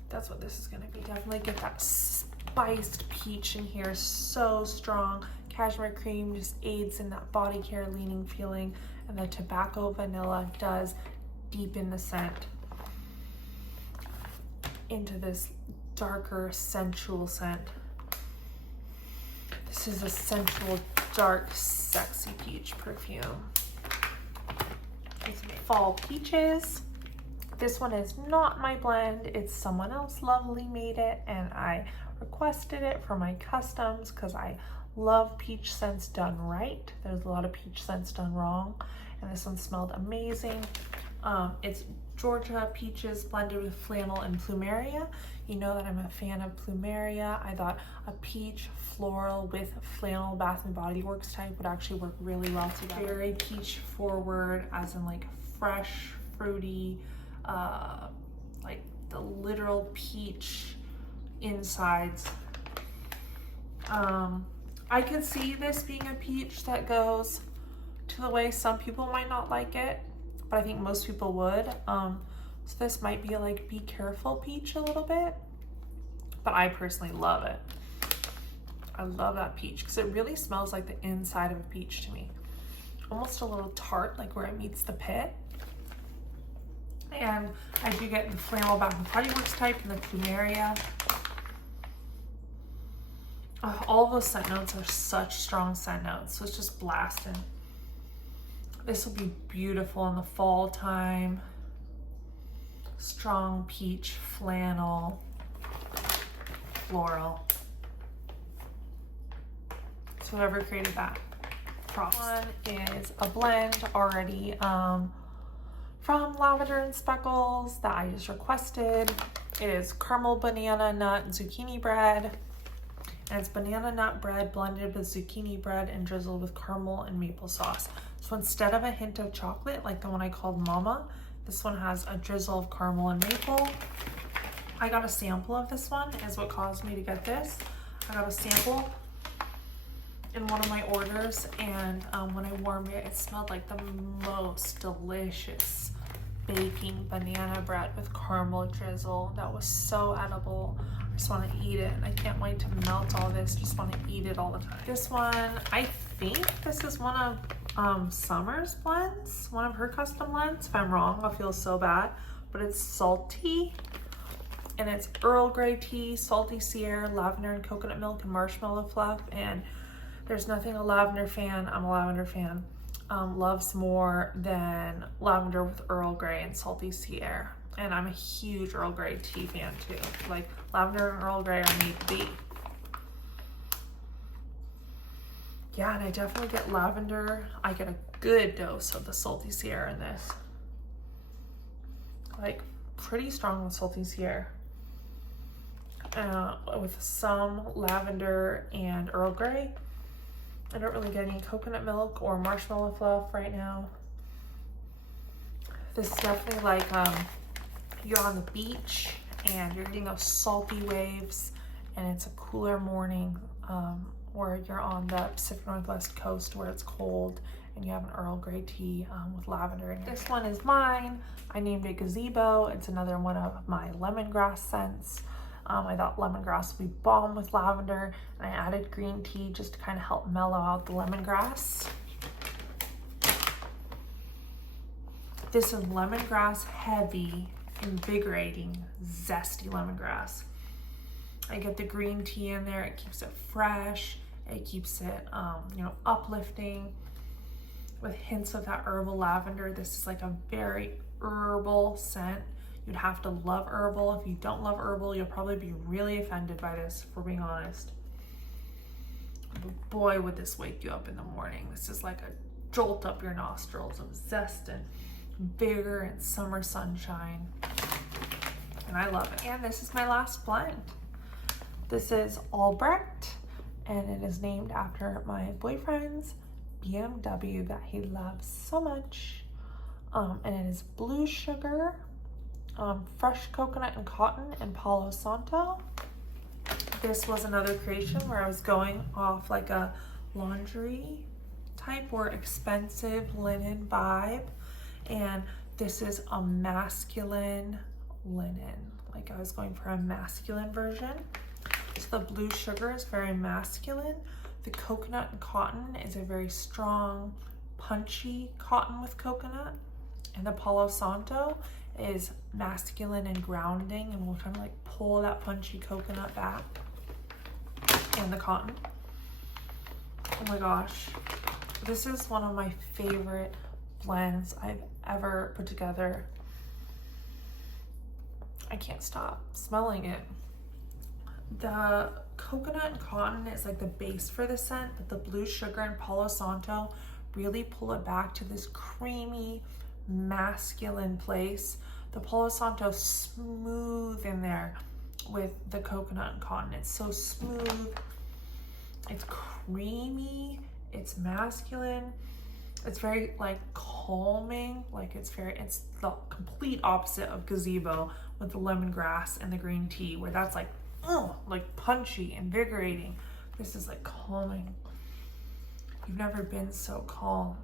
That's what this is gonna be. Definitely get that spiced peach in here, so strong. Cashmere cream just aids in that body care leaning feeling, and the tobacco vanilla does deepen the scent into this darker, sensual scent. This is a sensual, dark, sexy peach perfume. It's fall peaches. This one is not my blend. It's someone else lovely made it, and I requested it for my customs because I love peach scents done right. There's a lot of peach scents done wrong, and this one smelled amazing. It's Georgia peaches blended with flannel and plumeria. You know that I'm a fan of plumeria. I thought a peach floral with flannel Bath and Body Works type would actually work really well together. Very peach forward, as in like fresh, fruity, like the literal peach insides. I could see this being a peach that goes to the way some people might not like it, but I think most people would. So this might be like Be Careful peach a little bit, but I personally love it. I love that peach because it really smells like the inside of a peach to me. Almost a little tart, like where it meets the pit. And I do get the Flannel Bath and Body Works type and the Plumeria. All of those scent notes are such strong scent notes, so it's just blasting. This will be beautiful in the fall time. Strong peach, flannel, floral. So whoever created that, props. One is a blend already from Lavender and Speckles that I just requested. It is caramel banana nut zucchini bread. And it's banana nut bread blended with zucchini bread and drizzled with caramel and maple sauce. So instead of a hint of chocolate, like the one I called Mama, this one has a drizzle of caramel and maple. I got a sample of this one, is what caused me to get this. I got a sample in one of my orders, and when I warmed it, it smelled like the most delicious baking banana bread with caramel drizzle. That was so edible. I just want to eat it, and I can't wait to melt all this. Just want to eat it all the time. This one, I think this is one of Summer's blends, one of her custom blends. If I'm wrong, I'll feel so bad, but it's salty, and it's Earl Grey tea, salty Sierra, lavender and coconut milk, and marshmallow fluff. And there's nothing a lavender fan, I'm a lavender fan, loves more than lavender with Earl Grey and salty Sierra. And I'm a huge Earl Grey tea fan too. Like, lavender and Earl Grey are need to be. Yeah, and I definitely get lavender. I get a good dose of the salty Sierra in this. Like, pretty strong with salty Sierra. With some lavender and Earl Grey. I don't really get any coconut milk or marshmallow fluff right now. This is definitely like you're on the beach and you're getting those salty waves, and it's a cooler morning where you're on the Pacific Northwest coast where it's cold, and you have an Earl Grey tea with lavender in it. This one is mine. I named it Gazebo. It's another one of my lemongrass scents. I thought lemongrass would be bomb with lavender, and I added green tea just to kind of help mellow out the lemongrass. This is lemongrass heavy, invigorating, zesty lemongrass. I get the green tea in there. It keeps it fresh. It keeps it, uplifting with hints of that herbal lavender. This is like a very herbal scent. You'd have to love herbal. If you don't love herbal, you'll probably be really offended by this, if we're being honest. But boy, would this wake you up in the morning. This is like a jolt up your nostrils of zest and vigor and summer sunshine. And I love it. And this is my last blend. This is Albrecht, and it is named after my boyfriend's BMW that he loves so much. And it is blue sugar, fresh coconut and cotton, and Palo Santo. This was another creation where I was going off like a laundry type or expensive linen vibe, and this is a masculine linen. Like, I was going for a masculine version. So the blue sugar is very masculine. The coconut and cotton is a very strong, punchy cotton with coconut. And the Palo Santo is masculine and grounding, and we'll kind of like pull that punchy coconut back. And the cotton. Oh my gosh. This is one of my favorite blends I've ever put together. I can't stop smelling it. The coconut and cotton is like the base for the scent, but the blue sugar and Palo Santo really pull it back to this creamy, masculine place. The Palo Santo smooth in there with the coconut and cotton. It's so smooth, it's creamy, it's masculine, it's very like calming. Like, it's the complete opposite of Gazebo with the lemongrass and the green tea, where that's like punchy, invigorating. This is like calming. You've never been so calm,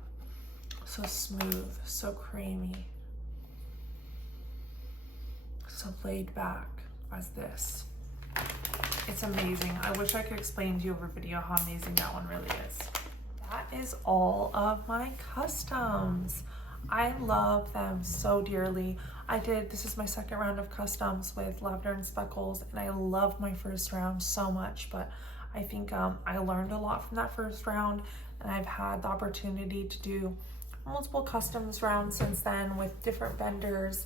so smooth, so creamy, so laid back as this. It's amazing. I wish I could explain to you over video how amazing that one really is. That is all of my customs. I love them so dearly. This is my second round of customs with Lavender and Speckles, and I love my first round so much, but I think I learned a lot from that first round, and I've had the opportunity to do multiple customs rounds since then with different vendors.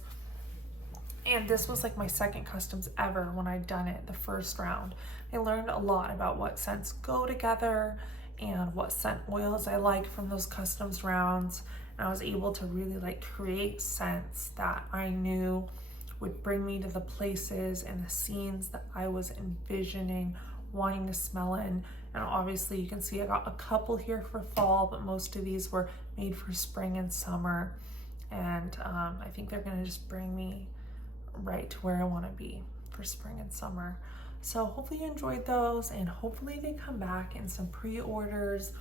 And this was like my second customs ever when I'd done it the first round. I learned a lot about what scents go together and what scent oils I like from those customs rounds. And I was able to really like create scents that I knew would bring me to the places and the scenes that I was envisioning wanting to smell in. And obviously you can see I got a couple here for fall, but most of these were made for spring and summer. And I think they're gonna just bring me right to where I want to be for spring and summer. So hopefully you enjoyed those, and hopefully they come back in some pre-orders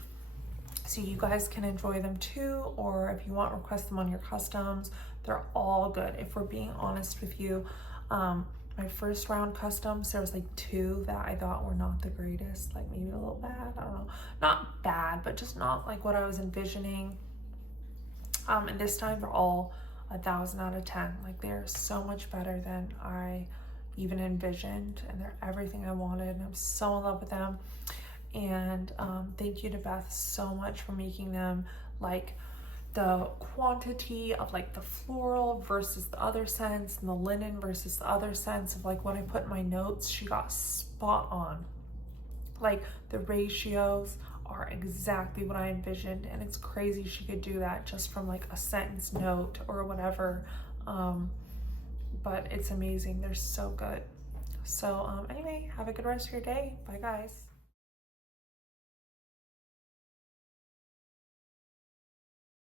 so you guys can enjoy them too, or if you want, request them on your customs. They're all good. If we're being honest with you, my first round customs, there was like 2 that I thought were not the greatest, like maybe a little bad, I don't know, not bad, but just not like what I was envisioning. And this time they're all 1,000 out of 10. Like they're so much better than I even envisioned, and they're everything I wanted, and I'm so in love with them. And thank you to Beth so much for making them like the quantity of like the floral versus the other scents, and the linen versus the other scents of like what I put in my notes. She got spot on. Like the ratios are exactly what I envisioned, and it's crazy she could do that just from like a sentence note or whatever. But it's amazing. They're so good. So anyway, have a good rest of your day. Bye guys.